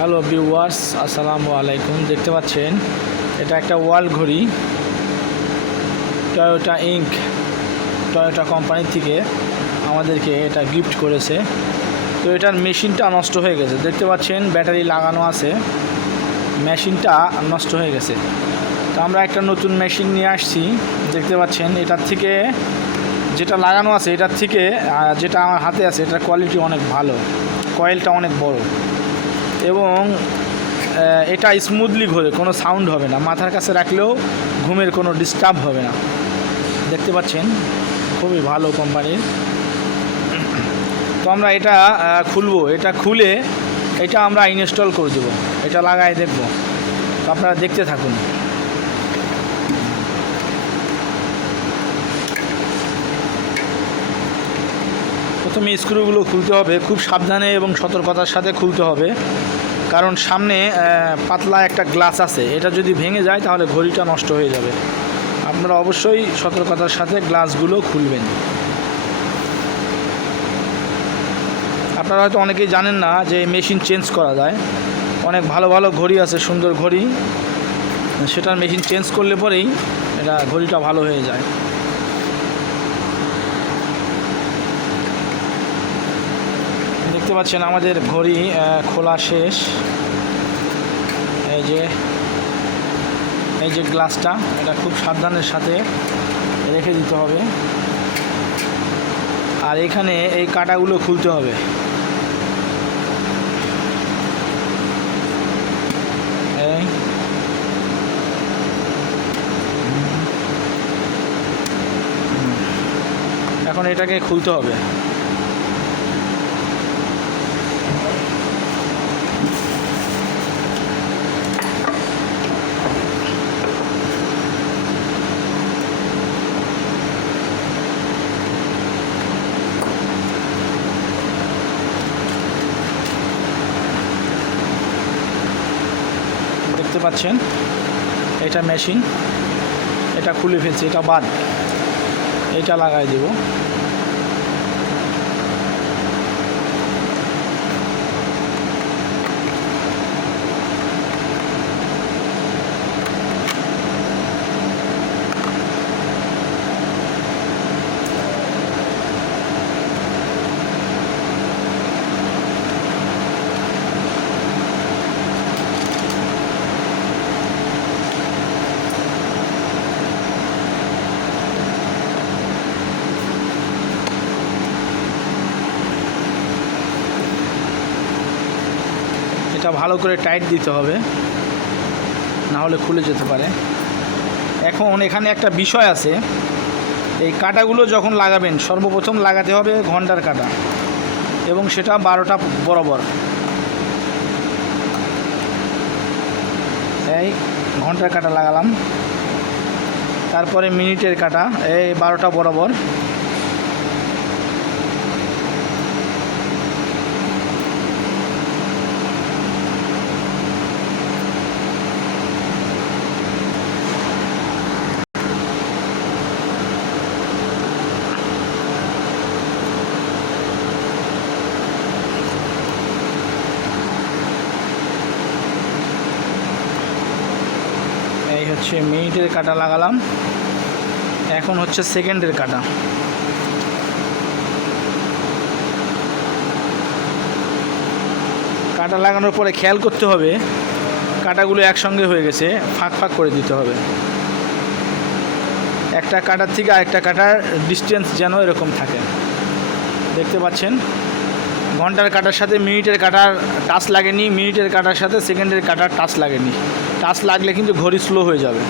Hello viewers, আসসালামু আলাইকুম। দেখতে পাচ্ছেন এটা একটা ওয়াল ঘড়ি, টয়োটা ইঙ্ক, টয়োটা কোম্পানি থেকে আমাদেরকে এটা গিফট করেছে। তো এটার মেশিনটা নষ্ট হয়ে গেছে। দেখতে পাচ্ছেন ব্যাটারি লাগানো আছে, মেশিনটা নষ্ট হয়ে গেছে। তো আমরা একটা নতুন মেশিন নিয়ে আসছি। দেখতে পাচ্ছেন এটার থেকে যেটা লাগানো আছে এটার থেকে যেটা আমার হাতে আছে এটার কোয়ালিটি অনেক ভালো, কয়েলটা অনেক বড় এবং এটা স্মুথলি ঘোরে, কোনো সাউন্ড হবে না, মাথার কাছে রাখলেও ঘুমের কোনো ডিস্টার্ব হবে না। দেখতে পাচ্ছেন খুবই ভালো কোম্পানির। তো আমরা এটা খুলবো, এটা খুলে এটা আমরা ইনস্টল করে দেবো, এটা লাগাই দেখব। তো আপনারা দেখতে থাকুন। প্রথমে স্ক্রুগুলো খুলতে হবে, খুব সাবধানে এবং সতর্কতার সাথে খুলতে হবে, কারণ সামনে পাতলা একটা গ্লাস আছে, এটা যদি ভেঙে যায় তাহলে ঘড়িটা নষ্ট হয়ে যাবে। আপনারা অবশ্যই সতর্কতার সাথে গ্লাসগুলো খুলবেন। আপনারা হয়তো অনেকেই জানেন না যে মেশিন চেঞ্জ করা যায়। অনেক ভালো ভালো ঘড়ি আছে, সুন্দর ঘড়ি, সেটার মেশিন চেঞ্জ করলে পরেই এটা ঘড়িটা ভালো হয়ে যায়। দেখতে পাচ্ছেন আমাদের ঘড়ি খোলা শেষ। এই যে গ্লাসটা, এটা খুব সাবধানের সাথে রেখে দিতে হবে। আর এখানে এই কাঁটাগুলো খুলতে হবে। এখন এটাকে খুলতে হবে। দেখতে পাচ্ছেন এটা মেশিন, এটা খুলে ফেলছে, এটা বাদ, এটা লাগাই দেব। এটা ভালো করে টাইট দিতে হবে, না হলে খুলে যেতে পারে। এখন এখানে একটা বিষয় আছে, এই কাঁটাগুলো যখন লাগাবেন সর্বপ্রথম লাগাতে হবে ঘন্টার কাঁটা, এবং সেটা 12টা বরাবর। এই ঘন্টার কাঁটা লাগালাম, তারপরে মিনিটের কাঁটা এই 12টা বরাবর। এই হচ্ছে মিনিটের কাঁটা লাগালাম, এখন হচ্ছে সেকেন্ডের কাঁটা। কাঁটা লাগানোর পরে খেয়াল করতে হবে কাঁটাগুলো একসঙ্গে হয়ে গেছে, ফাঁক ফাঁক করে দিতে হবে। একটা কাঁটার থেকে আরেকটা কাঁটার ডিস্টেন্স যেন এরকম থাকে। দেখতে পাচ্ছেন ঘন্টার কাঁটার সাথে মিনিটের কাঁটার টাচ লাগেনি, মিনিটের কাঁটার সাথে সেকেন্ডের কাঁটার টাচ লাগেনি। টাচ লাগলে কিন্তু ঘড়ি স্লো হয়ে যাবে।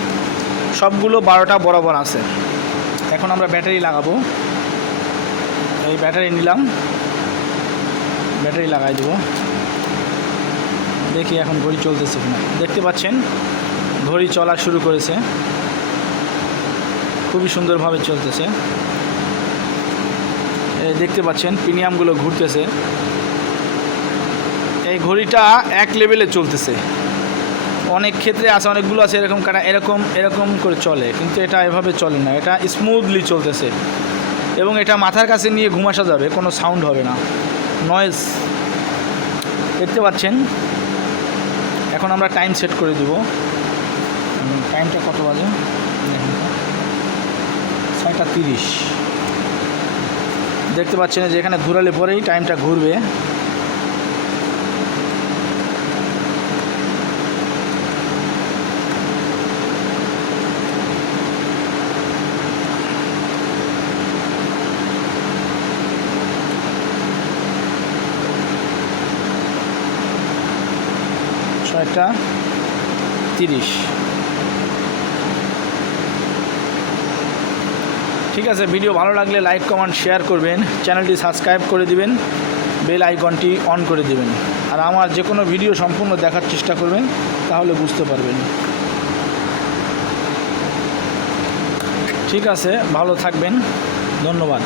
সবগুলো 12টা বরাবর আছে। এখন আমরা ব্যাটারি লাগাবো। এই ব্যাটারি নিলাম, ব্যাটারি লাগাই দেবো। দেখি এখন ঘড়ি চলতেছে কিনা। দেখতে পাচ্ছেন ঘড়ি চলা শুরু করেছে, খুবই সুন্দরভাবে চলতেছে। দেখতে পাচ্ছেন প্রিমিয়ামগুলো ঘুরতেছে। এই ঘড়িটা এক লেভেলে চলতেছে। অনেক ক্ষেত্রে আছে, অনেকগুলো আছে এরকম কাটা এরকম এরকম করে চলে, কিন্তু এটা এভাবে চলে না, এটা স্মুথলি চলতেছে। এবং এটা মাথার কাছে নিয়ে ঘুম আসা যাবে, কোনো সাউন্ড হবে না, নয়েজ। দেখতে পাচ্ছেন এখন আমরা টাইম সেট করে দিব। টাইমটা কত বাজে? 6:30। দেখতে পাচ্ছেন যে এখানে ঘুরালে পরেই টাইমটা ঘুরবে। ছয়টা 30। ঠিক আছে, ভিডিও ভালো লাগলে লাইক কমেন্ট শেয়ার করবেন, চ্যানেলটি সাবস্ক্রাইব করে দিবেন, বেল আইকনটি অন করে দিবেন, আর আমার যে কোনো ভিডিও সম্পূর্ণ দেখার চেষ্টা করবেন, তাহলে বুঝতে পারবেন। ঠিক আছে, ভালো থাকবেন, ধন্যবাদ।